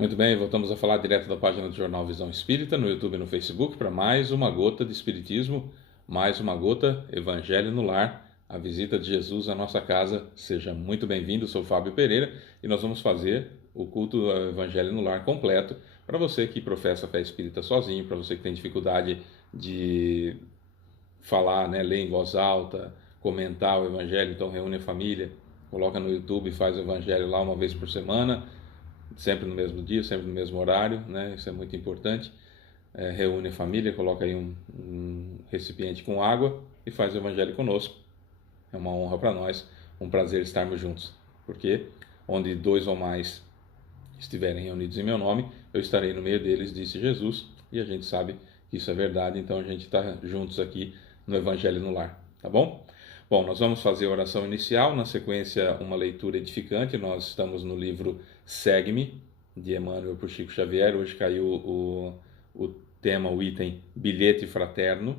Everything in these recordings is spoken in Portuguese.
Muito bem, voltamos a falar direto da página do Jornal Visão Espírita, no YouTube e no Facebook, para mais uma gota de Espiritismo, mais uma gota Evangelho no Lar, a visita de Jesus à nossa casa. Seja muito bem-vindo, sou Fábio Pereira e nós vamos fazer o culto do Evangelho no Lar completo para você que professa a fé espírita sozinho, para você que tem dificuldade de falar, né, ler em voz alta, comentar o Evangelho, então reúne a família, coloca no YouTube e faz o Evangelho lá uma vez por semana, sempre no mesmo dia, sempre no mesmo horário, né? Isso é muito importante. Reúne a família, coloca aí um recipiente com água e faz o Evangelho conosco. É uma honra para nós, um prazer estarmos juntos, porque onde dois ou mais estiverem reunidos em meu nome, eu estarei no meio deles, disse Jesus, e a gente sabe que isso é verdade, então a gente está juntos aqui no Evangelho no Lar, tá bom? Bom, nós vamos fazer a oração inicial, na sequência uma leitura edificante. Nós estamos no livro Segue-me, de Emmanuel por Chico Xavier. Hoje caiu o tema, o item bilhete fraterno,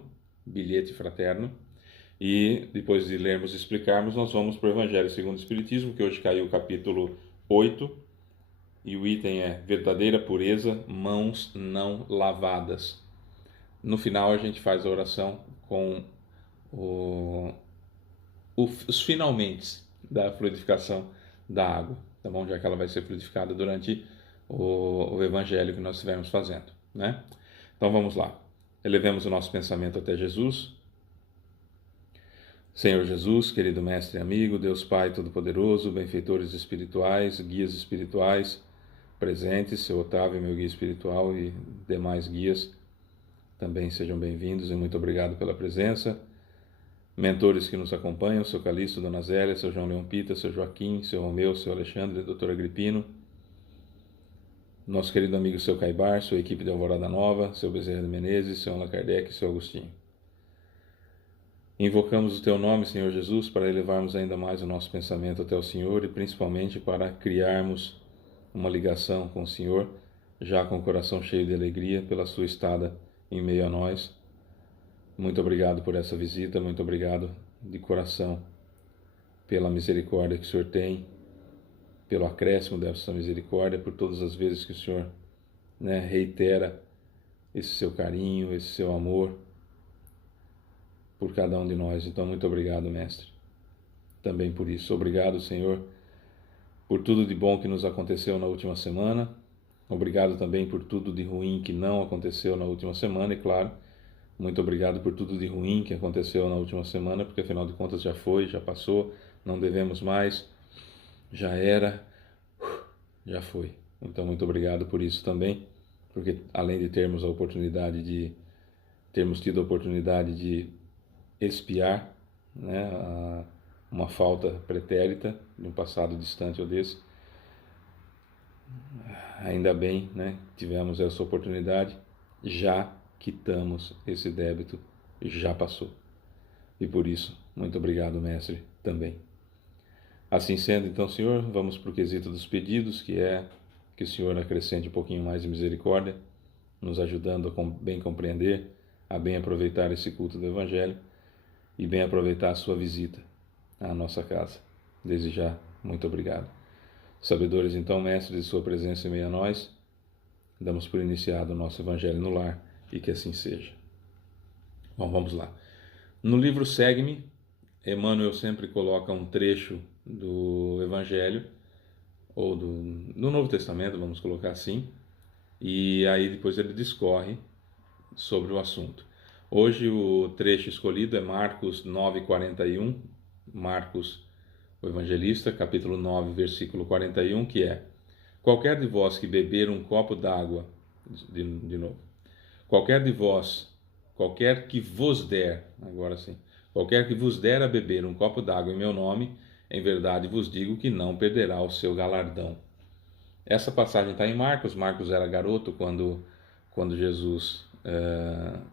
e depois de lermos e explicarmos, nós vamos para o Evangelho segundo o Espiritismo, que hoje caiu o capítulo 8, e o item é verdadeira pureza, mãos não lavadas. No final a gente faz a oração com os finalmente da fluidificação da água, tá bom? Já que ela vai ser fluidificada durante o evangelho que nós estivermos fazendo, né? Então vamos lá. Elevemos o nosso pensamento até Jesus. Senhor Jesus, querido mestre e amigo, Deus Pai Todo-Poderoso, benfeitores espirituais, guias espirituais presentes, seu Otávio, meu guia espiritual, e demais guias, também sejam bem-vindos e muito obrigado pela presença. Mentores que nos acompanham, seu Calixto, Dona Zélia, seu João Leão Pita, seu Joaquim, seu Romeu, seu Alexandre, doutor Agripino, nosso querido amigo seu Caibar, sua equipe de Alvorada Nova, seu Bezerra de Menezes, seu Allan Kardec e seu Agostinho. Invocamos o teu nome, Senhor Jesus, para elevarmos ainda mais o nosso pensamento até o Senhor e principalmente para criarmos uma ligação com o Senhor, já com o coração cheio de alegria pela sua estada em meio a nós. Muito obrigado por essa visita, muito obrigado de coração pela misericórdia que o Senhor tem, pelo acréscimo dessa misericórdia, por todas as vezes que o Senhor, né, reitera esse seu carinho, esse seu amor por cada um de nós. Então, muito obrigado, Mestre, também por isso. Obrigado, Senhor, por tudo de bom que nos aconteceu na última semana. Obrigado também por tudo de ruim que não aconteceu na última semana, e claro, muito obrigado por tudo de ruim que aconteceu na última semana, porque afinal de contas já foi, já passou, não devemos mais, já era, já foi. Então muito obrigado por isso também, porque além de termos tido a oportunidade de expiar, né, uma falta pretérita de um passado distante ou desse, ainda bem, né, tivemos essa oportunidade, já quitamos esse débito, já passou. E por isso, muito obrigado, mestre, também. Assim sendo, então, Senhor, vamos para o quesito dos pedidos, que é que o Senhor acrescente um pouquinho mais de misericórdia, nos ajudando a bem compreender, a bem aproveitar esse culto do Evangelho e bem aproveitar a sua visita à nossa casa. Desde já, muito obrigado. Sabedores, então, mestres, de sua presença em meio a nós, damos por iniciado o nosso Evangelho no Lar e que assim seja. Bom, vamos lá. No livro Segue-me, Emmanuel sempre coloca um trecho do Evangelho, ou do Novo Testamento, vamos colocar assim, e aí depois ele discorre sobre o assunto. Hoje o trecho escolhido é Marcos 9:41, Marcos, o Evangelista, capítulo 9, versículo 41, que é: qualquer de vós que beber um copo d'água, de novo, qualquer de vós, qualquer que vos der, agora sim, qualquer que vos der a beber um copo d'água em meu nome, em verdade vos digo que não perderá o seu galardão. Essa passagem está em Marcos. Marcos era garoto quando Jesus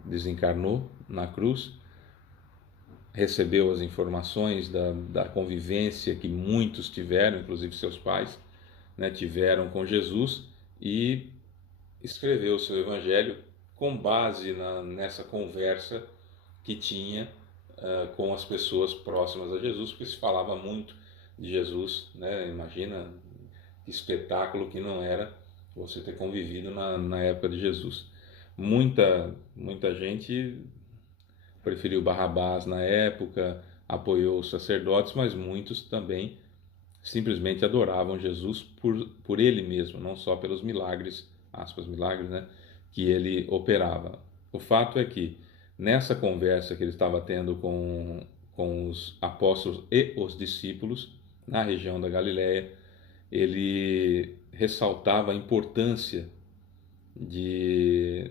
desencarnou na cruz, recebeu as informações da convivência que muitos tiveram, inclusive seus pais, né, tiveram com Jesus, e escreveu o seu evangelho com base nessa conversa que tinha com as pessoas próximas a Jesus, porque se falava muito de Jesus, né? Imagina que espetáculo que não era você ter convivido na época de Jesus. Muita gente preferiu Barrabás na época, apoiou os sacerdotes, mas muitos também simplesmente adoravam Jesus por ele mesmo, não só pelos milagres, aspas, milagres, né, que ele operava. O fato é que nessa conversa que ele estava tendo com os apóstolos e os discípulos na região da Galiléia, ele ressaltava a importância de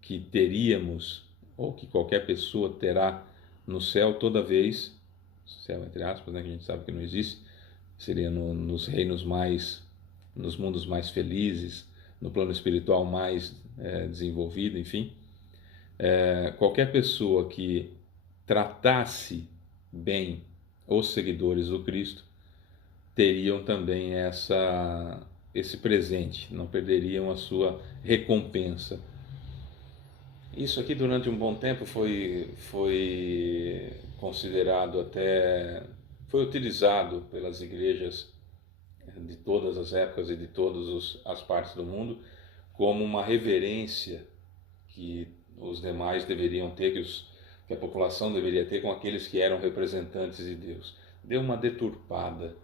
que teríamos, ou que qualquer pessoa terá no céu toda vez, céu entre aspas, né, que a gente sabe que não existe, seria nos reinos mais, nos mundos mais felizes, no plano espiritual mais desenvolvido, enfim. Qualquer pessoa que tratasse bem os seguidores do Cristo teriam também esse presente, não perderiam a sua recompensa. Isso aqui durante um bom tempo foi considerado até, foi utilizado pelas igrejas de todas as épocas e de todas as partes do mundo como uma reverência que os demais deveriam ter, que a população deveria ter com aqueles que eram representantes de Deus. Deu uma deturpada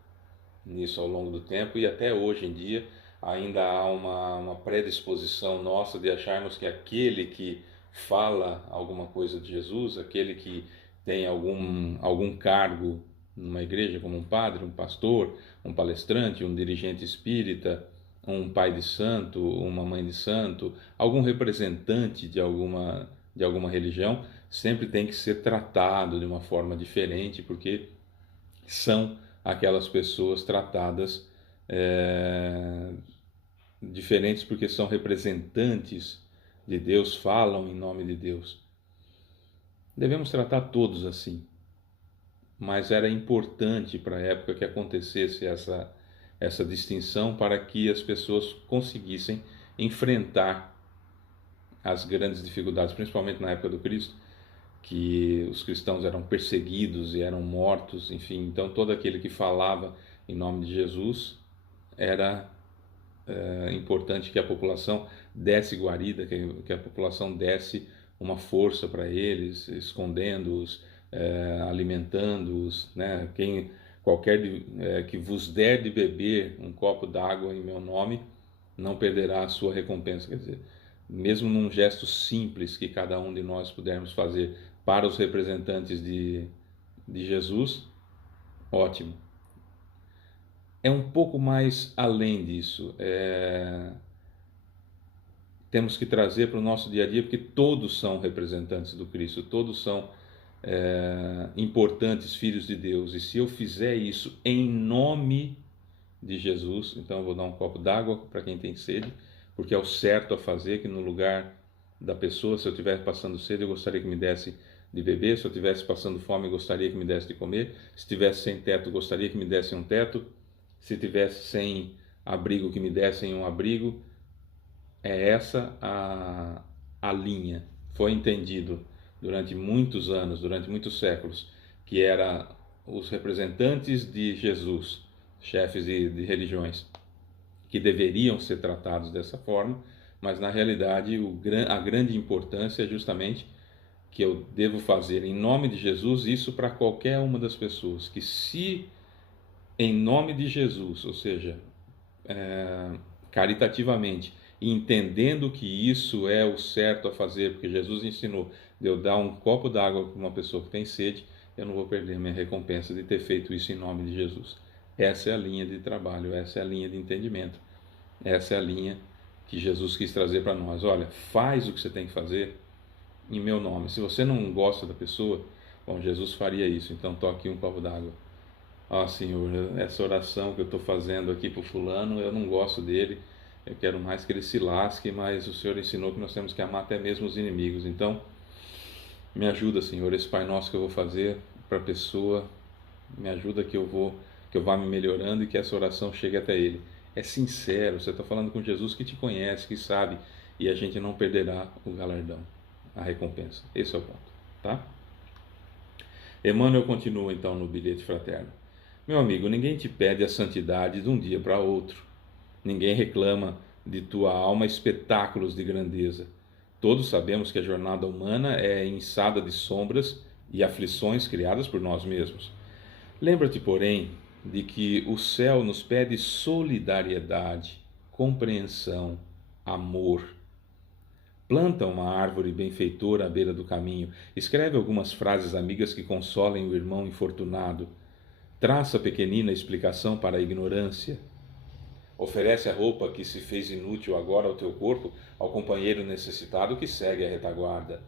nisso ao longo do tempo e até hoje em dia ainda há uma predisposição nossa de acharmos que aquele que fala alguma coisa de Jesus, aquele que tem algum cargo numa igreja, como um padre, um pastor, um palestrante, um dirigente espírita, um pai de santo, uma mãe de santo, algum representante de alguma religião, sempre tem que ser tratado de uma forma diferente, porque são aquelas pessoas tratadas diferentes porque são representantes de Deus, falam em nome de Deus. Devemos tratar todos assim, mas era importante para a época que acontecesse essa distinção para que as pessoas conseguissem enfrentar as grandes dificuldades, principalmente na época do Cristo, que os cristãos eram perseguidos e eram mortos, enfim, então todo aquele que falava em nome de Jesus era importante que a população desse guarida, que a população desse uma força para eles, escondendo-os, alimentando-os, né? Qualquer que vos der de beber um copo d'água em meu nome, não perderá a sua recompensa. Quer dizer, mesmo num gesto simples que cada um de nós pudermos fazer para os representantes de Jesus, ótimo. É um pouco mais além disso. Temos que trazer para o nosso dia a dia, porque todos são representantes do Cristo, todos são importantes filhos de Deus. E se eu fizer isso em nome de Jesus, então eu vou dar um copo d'água para quem tem sede, porque é o certo a fazer, que no lugar da pessoa, se eu estivesse passando sede, eu gostaria que me desse de beber, se eu estivesse passando fome, eu gostaria que me desse de comer, se estivesse sem teto, eu gostaria que me desse um teto, se tivesse sem abrigo, que me dessem um abrigo. É essa a linha. Foi entendido durante muitos anos, durante muitos séculos, que era os representantes de Jesus, chefes de religiões, que deveriam ser tratados dessa forma, mas na realidade a grande importância é justamente que eu devo fazer em nome de Jesus isso para qualquer uma das pessoas, que se em nome de Jesus, ou seja, caritativamente, entendendo que isso é o certo a fazer, porque Jesus ensinou de eu dar um copo d'água para uma pessoa que tem sede, eu não vou perder a minha recompensa de ter feito isso em nome de Jesus. Essa é a linha de trabalho, essa é a linha de entendimento, essa é a linha que Jesus quis trazer para nós. Olha, faz o que você tem que fazer em meu nome. Se você não gosta da pessoa, bom, Jesus faria isso, então toque um copo d'água. Senhor, essa oração que eu estou fazendo aqui para o fulano, eu não gosto dele, eu quero mais que ele se lasque, mas o Senhor ensinou que nós temos que amar até mesmo os inimigos. Então, me ajuda, Senhor, esse Pai Nosso que eu vou fazer para a pessoa, me ajuda que eu vá me melhorando e que essa oração chegue até ele. É sincero, você está falando com Jesus que te conhece, que sabe, e a gente não perderá o galardão, a recompensa. Esse é o ponto, tá? Emmanuel continua então no bilhete fraterno. Meu amigo, ninguém te pede a santidade de um dia para outro. Ninguém reclama de tua alma espetáculos de grandeza. Todos sabemos que a jornada humana é enxada de sombras e aflições criadas por nós mesmos. Lembra-te, porém, de que o céu nos pede solidariedade, compreensão, amor. Planta uma árvore benfeitora à beira do caminho. Escreve algumas frases amigas que consolem o irmão infortunado. Traça pequenina explicação para a ignorância. Oferece a roupa que se fez inútil agora ao teu corpo ao companheiro necessitado que segue a retaguarda.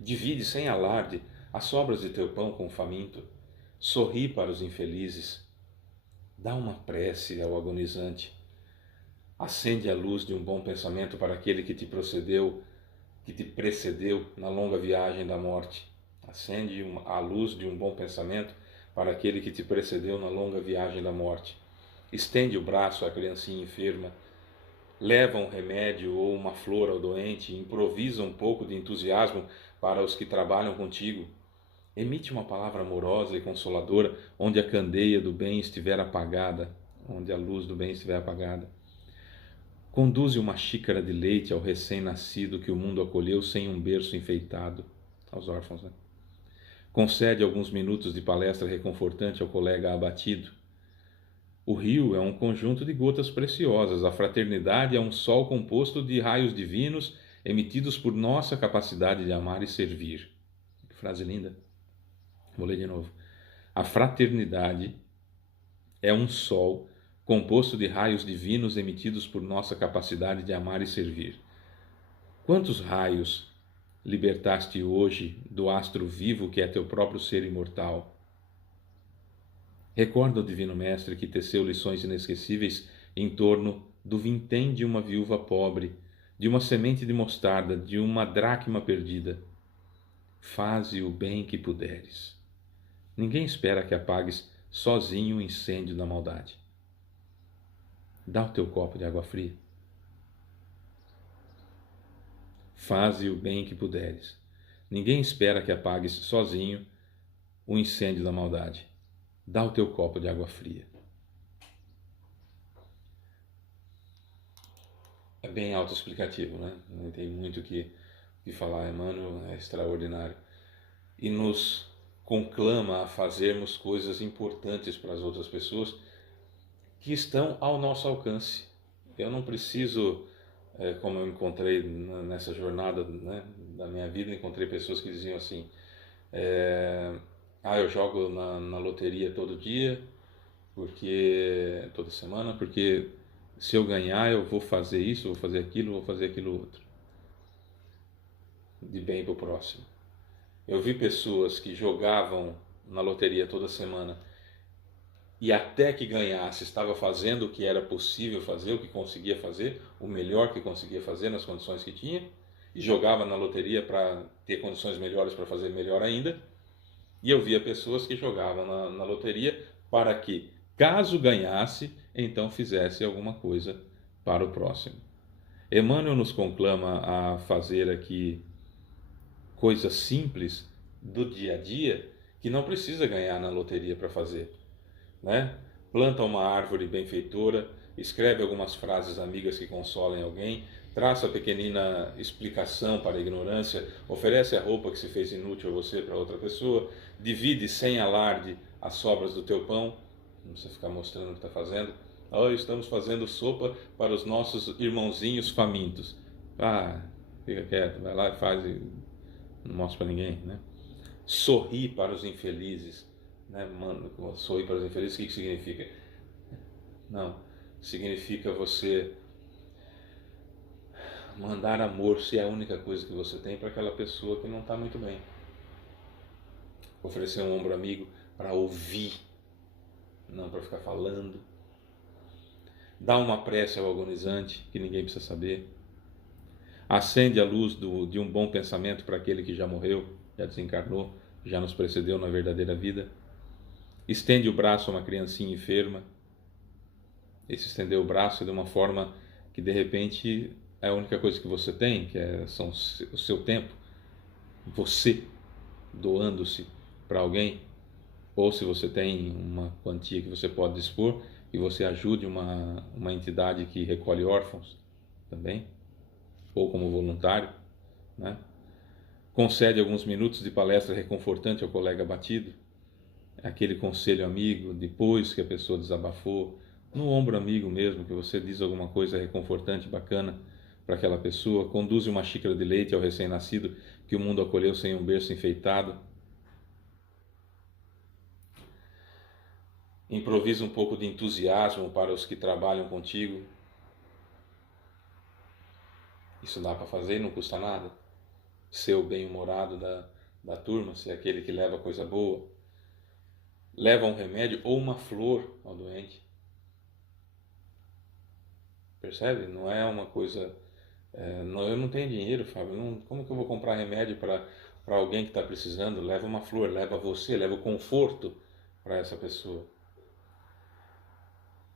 Divide sem alarde as sobras de teu pão com o faminto. Sorri para os infelizes. Dá uma prece ao agonizante. Acende a luz de um bom pensamento para aquele que te precedeu na longa viagem da morte. Acende a luz de um bom pensamento para aquele que te precedeu na longa viagem da morte. Estende o braço à criancinha enferma. Leva um remédio ou uma flor ao doente. Improvisa um pouco de entusiasmo para os que trabalham contigo. Emite uma palavra amorosa e consoladora onde a candeia do bem estiver apagada, onde a luz do bem estiver apagada. Conduze uma xícara de leite ao recém-nascido que o mundo acolheu sem um berço enfeitado, aos órfãos, né? Concede alguns minutos de palestra reconfortante ao colega abatido. O rio é um conjunto de gotas preciosas, a fraternidade é um sol composto de raios divinos emitidos por nossa capacidade de amar e servir. Que frase linda! Vou ler de novo. A fraternidade é um sol composto de raios divinos emitidos por nossa capacidade de amar e servir. Quantos raios libertaste hoje do astro vivo que é teu próprio ser imortal? Recorda o Divino Mestre que teceu lições inesquecíveis em torno do vintém de uma viúva pobre, de uma semente de mostarda, de uma dracma perdida. Faze o bem que puderes. Ninguém espera que apagues sozinho o incêndio da maldade. Dá o teu copo de água fria. Faze o bem que puderes. Ninguém espera que apagues sozinho o incêndio da maldade. Dá o teu copo de água fria. É bem autoexplicativo, né? Não tem muito o que falar. Emmanuel é extraordinário. E nos conclama a fazermos coisas importantes para as outras pessoas que estão ao nosso alcance. Eu não preciso, como eu encontrei nessa jornada, né, da minha vida, encontrei pessoas que diziam assim, eu jogo na loteria todo dia, toda semana, porque se eu ganhar eu vou fazer isso, vou fazer aquilo outro, de bem para o próximo. Eu vi pessoas que jogavam na loteria toda semana e até que ganhasse estava fazendo o que era possível fazer, o que conseguia fazer, o melhor que conseguia fazer nas condições que tinha, e jogava na loteria para ter condições melhores para fazer melhor ainda. E eu via pessoas que jogavam na loteria para que, caso ganhasse, então fizesse alguma coisa para o próximo. Emmanuel nos conclama a fazer aqui coisas simples do dia a dia que não precisa ganhar na loteria para fazer, né? Planta uma árvore benfeitora, escreve algumas frases amigas que consolem alguém, traça a pequenina explicação para a ignorância, oferece a roupa que se fez inútil a você para outra pessoa, divide sem alarde as sobras do teu pão, não precisa ficar mostrando o que está fazendo. Estamos fazendo sopa para os nossos irmãozinhos famintos. Fica quieto, vai lá e faz e não mostra para ninguém, né? Sorri para os infelizes, né? Sorrir para os infelizes, o que significa? Não, significa você mandar amor, se é a única coisa que você tem, para aquela pessoa que não está muito bem. Oferecer um ombro amigo para ouvir, não para ficar falando. Dá uma prece ao agonizante, que ninguém precisa saber. Acende a luz de um bom pensamento para aquele que já morreu, já desencarnou, já nos precedeu na verdadeira vida. Estende o braço a uma criancinha enferma. Esse estender o braço é de uma forma que de repente é a única coisa que você tem, são o seu tempo, você doando-se para alguém, ou se você tem uma quantia que você pode dispor e você ajude uma entidade que recolhe órfãos, também, ou como voluntário, né? Concede alguns minutos de palestra reconfortante ao colega abatido, aquele conselho amigo, depois que a pessoa desabafou, no ombro amigo mesmo, que você diz alguma coisa reconfortante, bacana para aquela pessoa, conduz uma xícara de leite ao recém-nascido que o mundo acolheu sem um berço enfeitado, improvisa um pouco de entusiasmo para os que trabalham contigo. Isso dá para fazer e não custa nada. Ser o bem-humorado da turma, ser aquele que leva coisa boa, leva um remédio ou uma flor ao doente. Percebe? Não é uma coisa... eu não tenho dinheiro, Fábio. Como que eu vou comprar remédio para alguém que está precisando? Leva uma flor, leva você, leva o conforto para essa pessoa.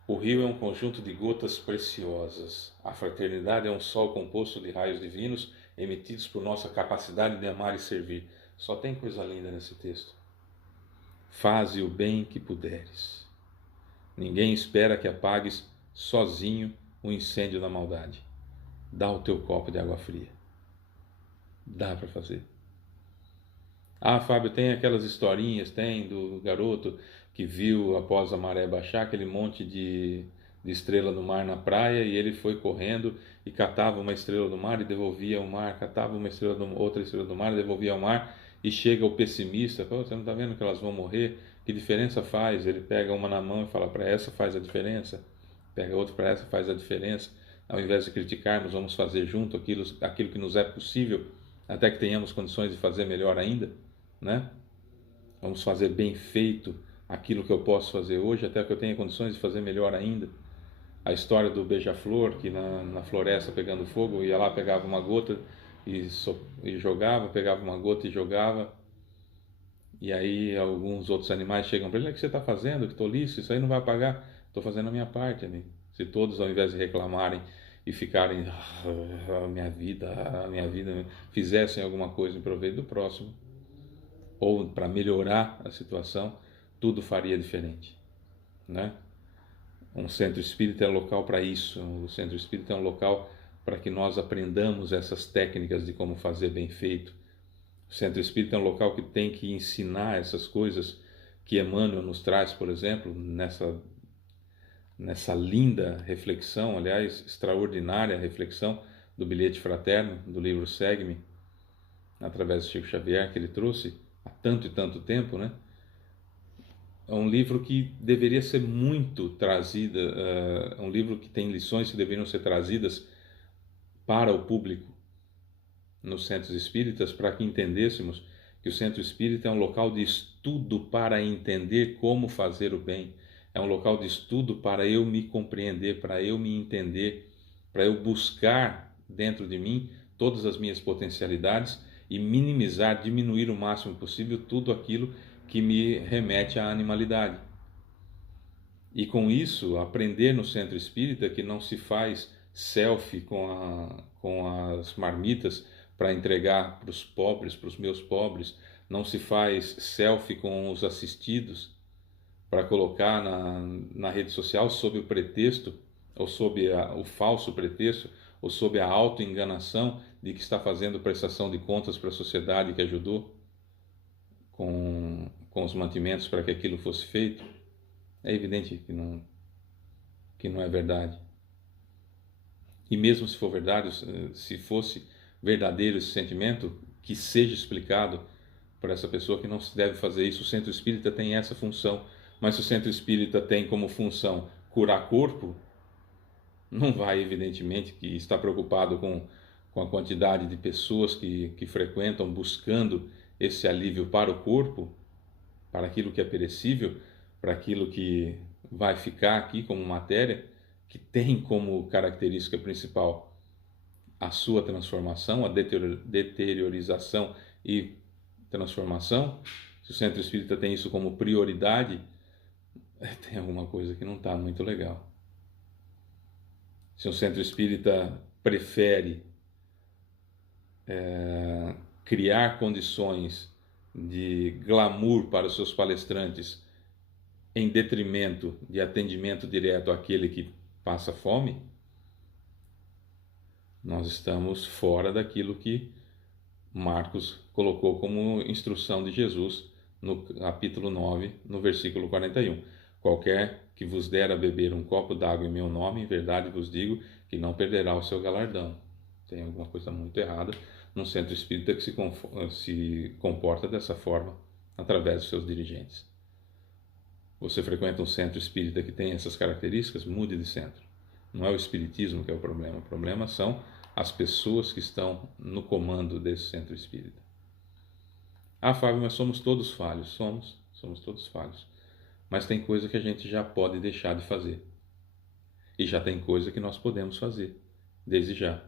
O rio é um conjunto de gotas preciosas. A fraternidade é um sol composto de raios divinos emitidos por nossa capacidade de amar e servir. Só tem coisa linda nesse texto. Faze o bem que puderes. Ninguém espera que apagues sozinho o incêndio da maldade. Dá o teu copo de água fria. Dá para fazer. Ah, Fábio, tem aquelas historinhas, tem do garoto que viu após a maré baixar aquele monte de estrela no mar na praia e ele foi correndo e catava uma estrela do mar e devolvia ao mar, catava outra estrela do mar e devolvia ao mar, e chega o pessimista, você não está vendo que elas vão morrer? Que diferença faz? Ele pega uma na mão e fala, para essa faz a diferença, pega outra, para essa faz a diferença. Ao invés de criticarmos, vamos fazer junto aquilo que nos é possível, até que tenhamos condições de fazer melhor ainda, né? Vamos fazer bem feito aquilo que eu posso fazer hoje, até que eu tenha condições de fazer melhor ainda. A história do beija-flor, que na floresta pegando fogo, ia lá, pegava uma gota e jogava, pegava uma gota e jogava, e aí alguns outros animais chegam para ele, o que você está fazendo? Que tolice, isso aí não vai apagar. Estou fazendo a minha parte, amigo. Se todos, ao invés de reclamarem e ficarem, minha vida, fizessem alguma coisa em proveito do próximo, ou para melhorar a situação, tudo faria diferente, né? Um centro espírita é um local para isso. O centro espírita é um local para que nós aprendamos essas técnicas de como fazer bem feito. O centro espírita é um local que tem que ensinar essas coisas que Emmanuel nos traz, por exemplo, nessa linda reflexão, aliás, extraordinária reflexão do Bilhete Fraterno, do livro Segue-me, através de Chico Xavier, que ele trouxe há tanto e tanto tempo, né? É um livro que deveria ser muito trazido, é um livro que tem lições que deveriam ser trazidas para o público nos centros espíritas, para que entendêssemos que o centro espírita é um local de estudo para entender como fazer o bem, é um local de estudo para eu me compreender, para eu me entender, para eu buscar dentro de mim todas as minhas potencialidades e minimizar, diminuir o máximo possível tudo aquilo que me remete à animalidade. E com isso, aprender no centro espírita que não se faz selfie com as marmitas para entregar para os pobres, para os meus pobres, não se faz selfie com os assistidos para colocar na rede social sob o pretexto, ou sob o falso pretexto, ou sob a autoenganação de que está fazendo prestação de contas para a sociedade que ajudou com os mantimentos para que aquilo fosse feito. É evidente que não é verdade. E mesmo se for verdade, se fosse verdadeiro esse sentimento, que seja explicado para essa pessoa que não se deve fazer isso. O centro espírita tem essa função, mas se o centro espírita tem como função curar corpo, não vai, evidentemente, que está preocupado com a quantidade de pessoas que frequentam buscando esse alívio para o corpo, para aquilo que é perecível, para aquilo que vai ficar aqui como matéria, que tem como característica principal a sua transformação, a deteriorização e transformação. Se o centro espírita tem isso como prioridade, tem alguma coisa que não está muito legal. Se o centro espírita prefere criar condições de glamour para os seus palestrantes em detrimento de atendimento direto àquele que passa fome, Nós estamos fora daquilo que Marcos colocou como instrução de Jesus no capítulo 9, no versículo 41. Qualquer que vos der a beber um copo d'água em meu nome, em verdade vos digo que não perderá o seu galardão. Tem alguma coisa muito errada num centro espírita que se comporta dessa forma através dos seus dirigentes. Você frequenta um centro espírita que tem essas características? Mude de centro. Não é o espiritismo que é o problema são as pessoas que estão no comando desse centro espírita. Ah, Fábio, mas somos todos falhos. Somos todos falhos. Mas tem coisa que a gente já pode deixar de fazer. E já tem coisa que nós podemos fazer, desde já.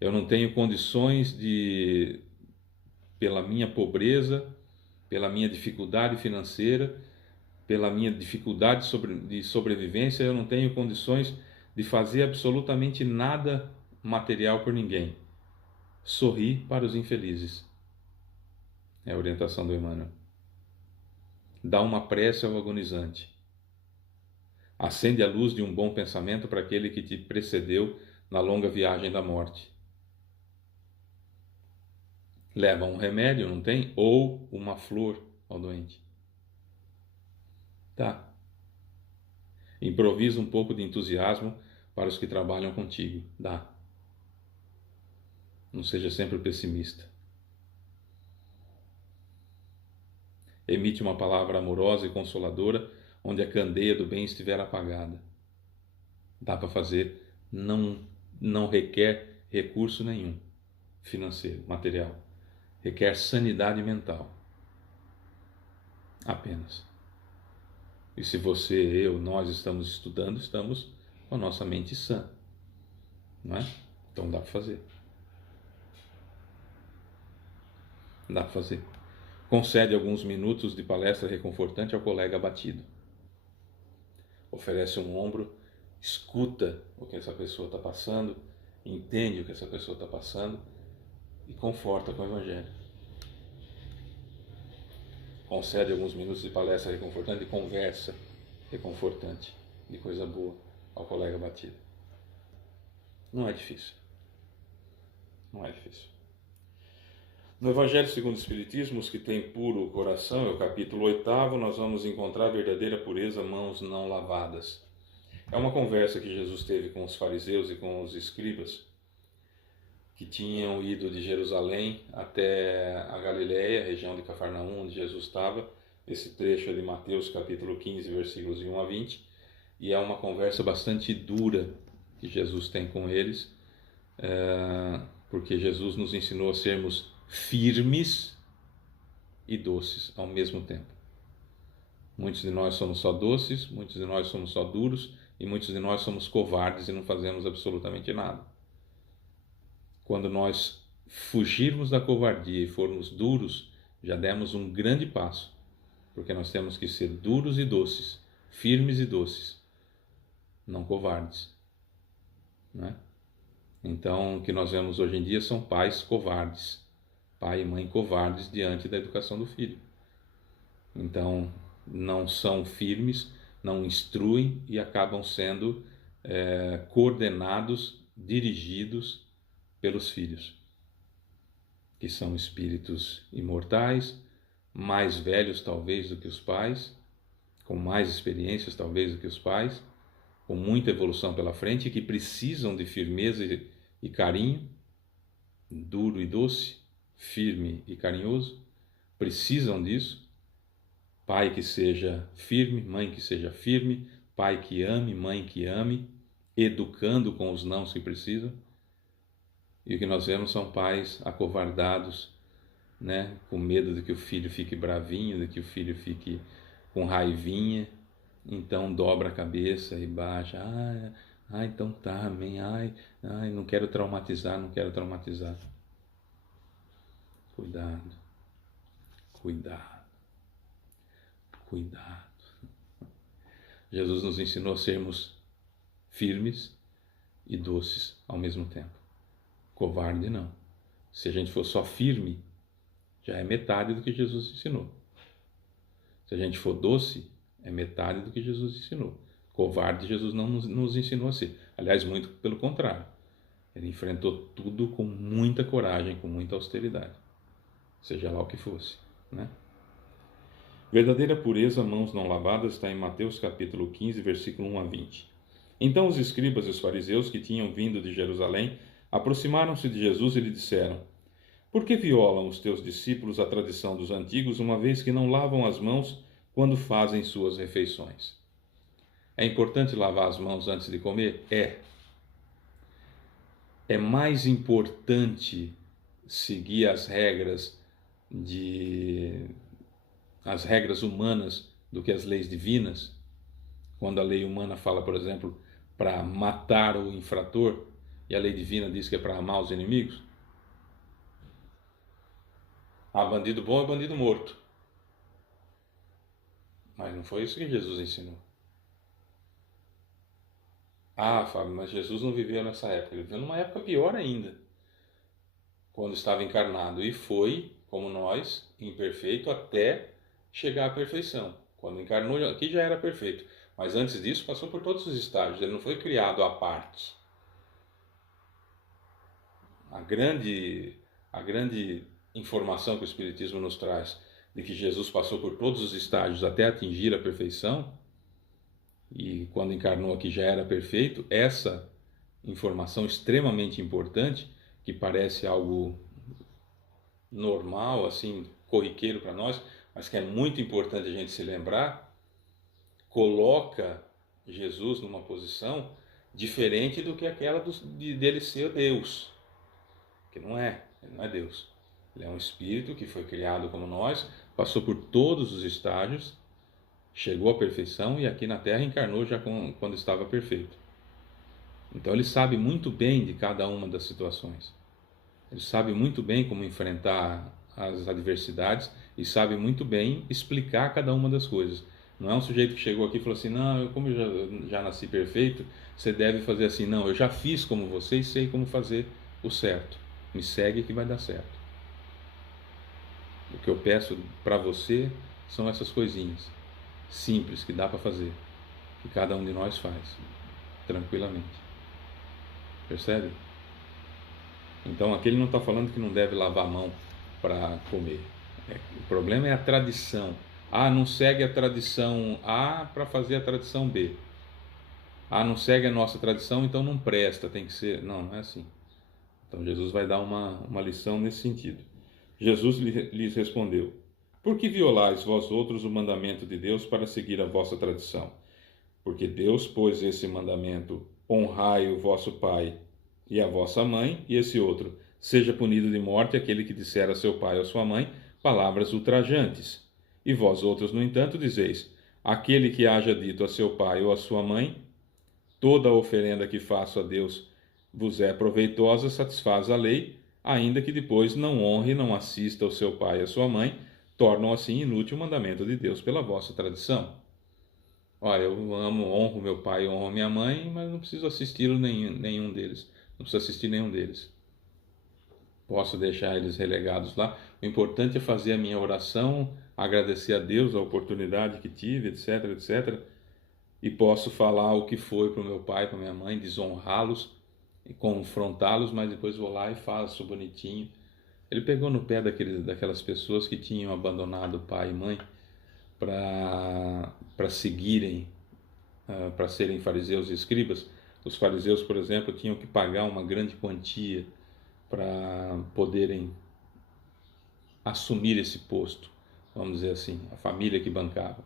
Eu não tenho condições de, pela minha pobreza, pela minha dificuldade financeira, pela minha dificuldade de sobrevivência, eu não tenho condições de fazer absolutamente nada material por ninguém. Sorrir para os infelizes. É a orientação do Emmanuel. Dá uma prece ao agonizante. Acende a luz de um bom pensamento para aquele que te precedeu na longa viagem da morte. Leva um remédio, não tem? Ou uma flor ao doente. Tá. Improvisa um pouco de entusiasmo para os que trabalham contigo. Dá. Não seja sempre pessimista. Emite uma palavra amorosa e consoladora onde a candeia do bem estiver apagada. Dá para fazer, não requer recurso nenhum financeiro, material. Requer sanidade mental. Apenas. E se você, eu, nós estamos estudando, estamos com a nossa mente sã. Não é? Então dá para fazer. Dá para fazer. Concede alguns minutos de palestra reconfortante ao colega abatido. Oferece um ombro, escuta o que essa pessoa está passando, entende o que essa pessoa está passando e conforta com o Evangelho. Concede alguns minutos de palestra reconfortante e conversa reconfortante, de coisa boa, ao colega abatido. Não é difícil. Não é difícil. No Evangelho segundo o Espiritismo, os que têm puro coração, é o capítulo 8º, nós vamos encontrar a verdadeira pureza, mãos não lavadas. É uma conversa que Jesus teve com os fariseus e com os escribas, que tinham ido de Jerusalém até a Galiléia, região de Cafarnaum, onde Jesus estava. Esse trecho é de Mateus capítulo 15, versículos de 1 a 20, e é uma conversa bastante dura que Jesus tem com eles, porque Jesus nos ensinou a sermos firmes e doces ao mesmo tempo. Muitos de nós somos só doces, muitos de nós somos só duros e muitos de nós somos covardes e não fazemos absolutamente nada. Quando nós fugirmos da covardia e formos duros, já demos um grande passo, porque nós temos que ser duros e doces, firmes e doces, não covardes, né? Então, o que nós vemos hoje em dia são pais covardes, pai e mãe covardes diante da educação do filho. Então, não são firmes, não instruem e acabam sendo coordenados, dirigidos pelos filhos, que são espíritos imortais, mais velhos talvez do que os pais, com mais experiências talvez do que os pais, com muita evolução pela frente e que precisam de firmeza e carinho, duro e doce, firme e carinhoso, precisam disso. Pai que seja firme, mãe que seja firme, pai que ame, mãe que ame, educando com os nãos que precisam. E o que nós vemos são pais acovardados, né, com medo de que o filho fique bravinho, de que o filho fique com raivinha, então dobra a cabeça e baixa, então tá, amém, não quero traumatizar, não quero traumatizar. Cuidado, cuidado, cuidado. Jesus nos ensinou a sermos firmes e doces ao mesmo tempo. Covarde não. Se a gente for só firme, já é metade do que Jesus ensinou. Se a gente for doce, é metade do que Jesus ensinou. Covarde, Jesus não nos ensinou a ser. Aliás, muito pelo contrário. Ele enfrentou tudo com muita coragem, com muita austeridade, seja lá o que fosse, né? Verdadeira pureza, mãos não lavadas, está em Mateus capítulo 15, versículo 1 a 20. Então os escribas e os fariseus que tinham vindo de Jerusalém aproximaram-se de Jesus e lhe disseram: Por que violam os teus discípulos a tradição dos antigos, uma vez que não lavam as mãos quando fazem suas refeições? É importante lavar as mãos antes de comer? É mais importante seguir as regras humanas do que as leis divinas? Quando a lei humana fala, por exemplo, para matar o infrator, e a lei divina diz que é para amar os inimigos? Bandido bom é bandido morto. Mas não foi isso que Jesus ensinou. Fábio, mas Jesus não viveu nessa época. Ele viveu numa época pior ainda, quando estava encarnado. E foi, como nós, imperfeito até chegar à perfeição. Quando encarnou aqui já era perfeito. Mas antes disso passou por todos os estágios. Ele não foi criado à parte. A grande informação que o Espiritismo nos traz de que Jesus passou por todos os estágios até atingir a perfeição, e quando encarnou aqui já era perfeito, essa informação extremamente importante, que parece algo normal, assim, corriqueiro para nós, mas que é muito importante a gente se lembrar, coloca Jesus numa posição diferente do que aquela dele ser Deus, que ele não é Deus. Ele é um espírito que foi criado como nós, passou por todos os estágios, chegou à perfeição e aqui na Terra encarnou já quando estava perfeito. Então ele sabe muito bem de cada uma das situações. Ele sabe muito bem como enfrentar as adversidades e sabe muito bem explicar cada uma das coisas. Não é um sujeito que chegou aqui e falou assim: não, como eu já nasci perfeito, você deve fazer assim. Não, eu já fiz como você e sei como fazer o certo. Me segue que vai dar certo. O que eu peço para você são essas coisinhas simples que dá para fazer, que cada um de nós faz tranquilamente. Percebe? Então aqui ele não está falando que não deve lavar a mão para comer. O problema é a tradição. Não segue a tradição A para fazer a tradição B. Não segue a nossa tradição, então não presta, tem que ser. Não, não é assim. Então Jesus vai dar uma lição nesse sentido. Jesus lhes respondeu: Por que violais vós outros o mandamento de Deus para seguir a vossa tradição? Porque Deus pôs esse mandamento: honrai o vosso pai e a vossa mãe, e esse outro: seja punido de morte aquele que disser a seu pai ou a sua mãe palavras ultrajantes. E vós outros, no entanto, dizeis: aquele que haja dito a seu pai ou a sua mãe, toda a oferenda que faço a Deus vos é proveitosa, satisfaz a lei, ainda que depois não honre e não assista ao seu pai e à sua mãe, tornam assim inútil o mandamento de Deus pela vossa tradição. Olha, eu honro meu pai, honro minha mãe, mas não preciso assisti-lo nenhum deles. Não preciso assistir nenhum deles. Posso deixar eles relegados lá. O importante é fazer a minha oração, agradecer a Deus a oportunidade que tive, etc, etc. E posso falar o que foi para o meu pai, para minha mãe, desonrá-los e confrontá-los, mas depois vou lá e faço bonitinho. Ele pegou no pé daquelas pessoas que tinham abandonado pai e mãe para seguirem, para serem fariseus e escribas. Os fariseus, por exemplo, tinham que pagar uma grande quantia para poderem assumir esse posto, vamos dizer assim, a família que bancava.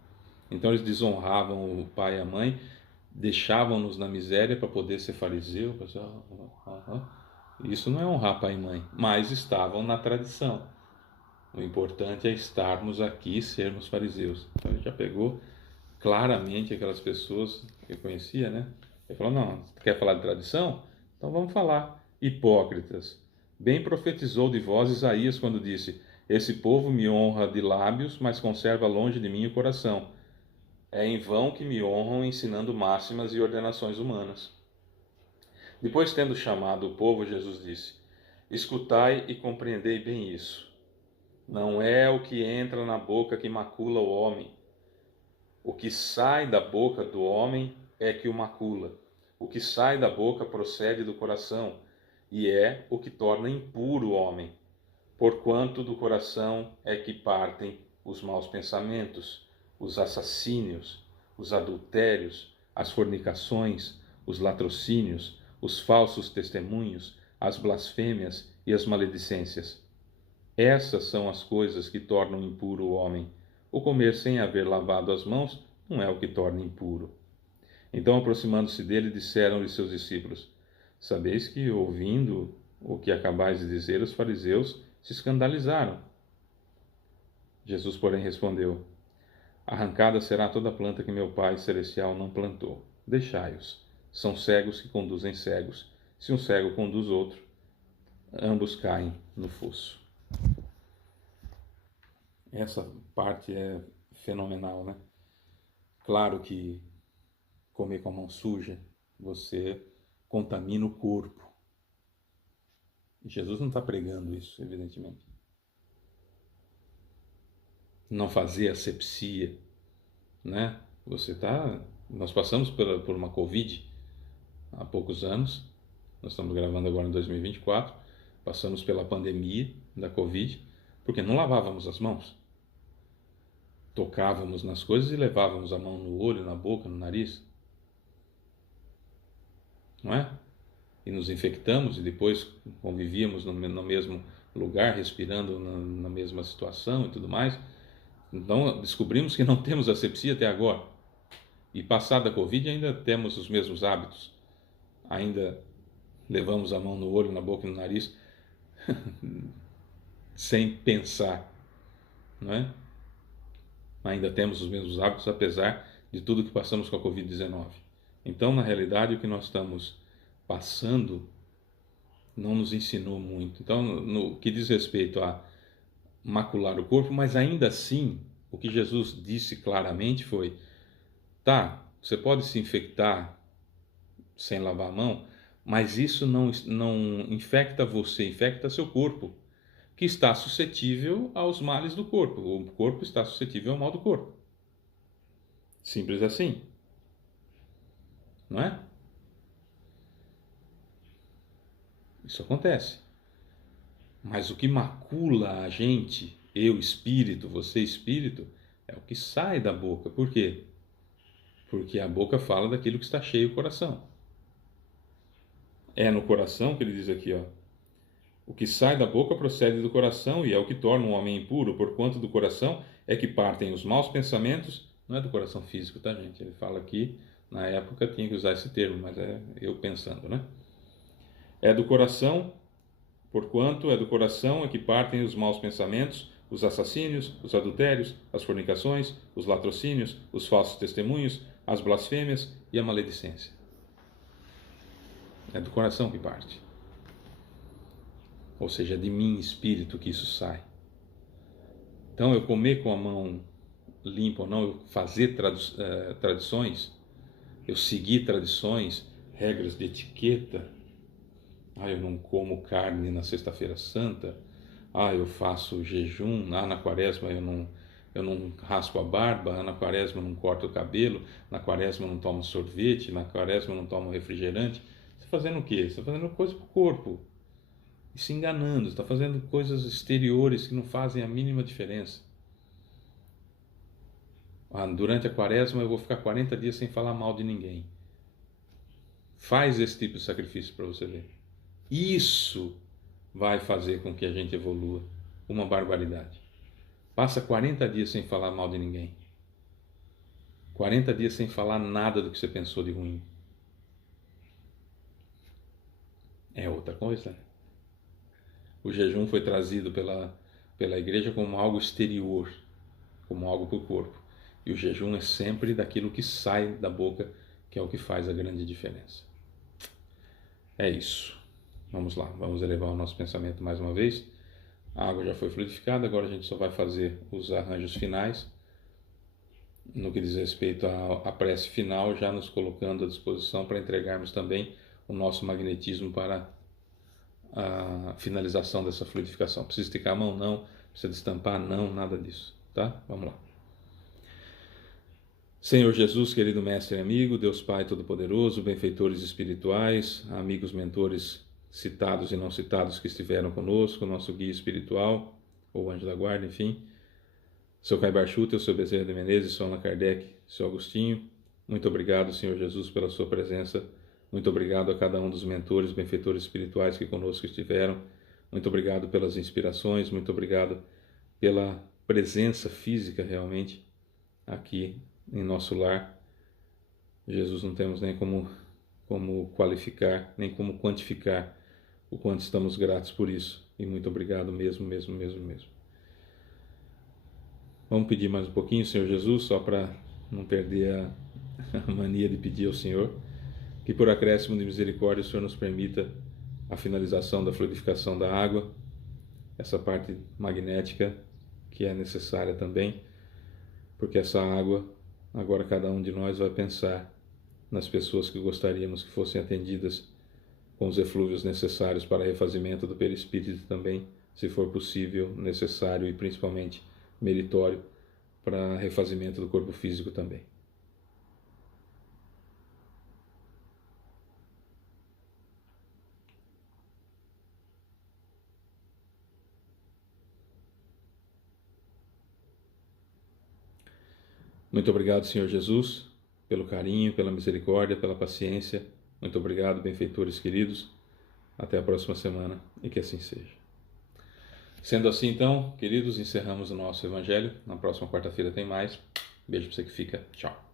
Então eles desonravam o pai e a mãe, deixavam-nos na miséria para poder ser fariseu. Isso não é honrar pai e mãe, mas estavam na tradição. O importante é estarmos aqui e sermos fariseus. Então ele já pegou claramente aquelas pessoas que eu conhecia, né? Ele falou: não, quer falar de tradição? Então vamos falar. Hipócritas, bem profetizou de vós Isaías quando disse: esse povo me honra de lábios, mas conserva longe de mim o coração. É em vão que me honram ensinando máximas e ordenações humanas. Depois, tendo chamado o povo, Jesus disse: escutai e compreendei bem isso. Não é o que entra na boca que macula o homem. O que sai da boca do homem é que o macula. O que sai da boca procede do coração, e é o que torna impuro o homem, porquanto do coração é que partem os maus pensamentos, os assassínios, os adultérios, as fornicações, os latrocínios, os falsos testemunhos, as blasfêmias e as maledicências. Essas são as coisas que tornam impuro o homem. O comer sem haver lavado as mãos não é o que torna impuro. Então, aproximando-se dele, disseram-lhe seus discípulos: Sabeis que, ouvindo o que acabais de dizer, os fariseus se escandalizaram. Jesus, porém, respondeu: Arrancada será toda planta que meu Pai Celestial não plantou. Deixai-os. São cegos que conduzem cegos. Se um cego conduz outro, ambos caem no fosso. Essa parte é fenomenal, né? Claro que comer com a mão suja, você contamina o corpo. E Jesus não está pregando isso, evidentemente. Não fazer asepsia, né? Nós passamos por uma Covid há poucos anos. Nós estamos gravando agora em 2024. Passamos pela pandemia da Covid, porque não lavávamos as mãos. Tocávamos nas coisas e levávamos a mão no olho, na boca, no nariz. Não é? E nos infectamos e depois convivíamos no mesmo lugar, respirando na mesma situação e tudo mais. Então descobrimos que não temos asepsia até agora. E passada a Covid ainda temos os mesmos hábitos. Ainda levamos a mão no olho, na boca e no nariz sem pensar, não é? Ainda temos os mesmos hábitos apesar de tudo que passamos com a Covid-19. Então, na realidade, o que nós estamos passando não nos ensinou muito. Então, no que diz respeito a macular o corpo, mas ainda assim, o que Jesus disse claramente foi: tá, você pode se infectar sem lavar a mão, mas isso não infecta você, infecta seu corpo, que está suscetível aos males do corpo. O corpo está suscetível ao mal do corpo. Simples assim. Não é? Isso acontece. Mas o que macula a gente, eu espírito, você espírito, é o que sai da boca. Por quê? Porque a boca fala daquilo que está cheio o coração. É no coração que ele diz aqui, ó. O que sai da boca procede do coração e é o que torna um homem impuro, porquanto do coração é que partem os maus pensamentos. Não é do coração físico, tá, gente? Ele fala aqui, na época tinha que usar esse termo, mas é eu pensando, né? É do coração, porquanto é do coração é que partem os maus pensamentos, os assassínios, os adultérios, as fornicações, os latrocínios, os falsos testemunhos, as blasfêmias e a maledicência. É do coração que parte. Ou seja, é de mim, espírito, que isso sai. Então, eu comer com a mão limpa ou não, eu fazer tradições, eu seguir tradições, regras de etiqueta. Eu não como carne na sexta-feira santa. Eu faço jejum. Na quaresma eu não raspo a barba. Na quaresma eu não corto o cabelo. Na quaresma eu não tomo sorvete. Na quaresma eu não tomo refrigerante. Você está fazendo o quê? Você está fazendo coisa para o corpo. E se enganando. Você está fazendo coisas exteriores que não fazem a mínima diferença. Durante a quaresma eu vou ficar 40 dias sem falar mal de ninguém. Faz esse tipo de sacrifício para você ver. Isso vai fazer com que a gente evolua. Uma barbaridade. Passa 40 dias sem falar mal de ninguém. 40 dias sem falar nada do que você pensou de ruim. É outra coisa. O jejum foi trazido pela igreja como algo exterior, como algo para o corpo. E o jejum é sempre daquilo que sai da boca, que é o que faz a grande diferença. É isso. Vamos lá, vamos elevar o nosso pensamento mais uma vez. A água já foi fluidificada, agora a gente só vai fazer os arranjos finais. No que diz respeito à prece final, já nos colocando à disposição para entregarmos também o nosso magnetismo para a finalização dessa fluidificação. Precisa esticar a mão? Não. Precisa destampar? Não, nada disso. Tá? Vamos lá. Senhor Jesus, querido Mestre e amigo, Deus Pai Todo-Poderoso, benfeitores espirituais, amigos mentores citados e não citados que estiveram conosco, nosso guia espiritual, ou anjo da guarda, enfim, seu Caio Barchuta, o seu Bezerra de Menezes, seu Allan Kardec, seu Agostinho. Muito obrigado, Senhor Jesus, pela sua presença. Muito obrigado a cada um dos mentores, benfeitores espirituais que conosco estiveram. Muito obrigado pelas inspirações, muito obrigado pela presença física realmente aqui em nosso lar. Jesus, não temos nem como qualificar, nem como quantificar o quanto estamos gratos por isso. E muito obrigado mesmo, mesmo, mesmo, mesmo. Vamos pedir mais um pouquinho, Senhor Jesus, só para não perder a mania de pedir ao Senhor, que por acréscimo de misericórdia o Senhor nos permita a finalização da fluidificação da água, essa parte magnética que é necessária também, porque essa água, agora cada um de nós vai pensar nas pessoas que gostaríamos que fossem atendidas com os eflúvios necessários para refazimento do perispírito também, se for possível, necessário e principalmente meritório para refazimento do corpo físico também. Muito obrigado, Senhor Jesus, pelo carinho, pela misericórdia, pela paciência. Muito obrigado, benfeitores queridos. Até a próxima semana e que assim seja. Sendo assim, então, queridos, encerramos o nosso Evangelho. Na próxima quarta-feira tem mais. Beijo para você que fica. Tchau.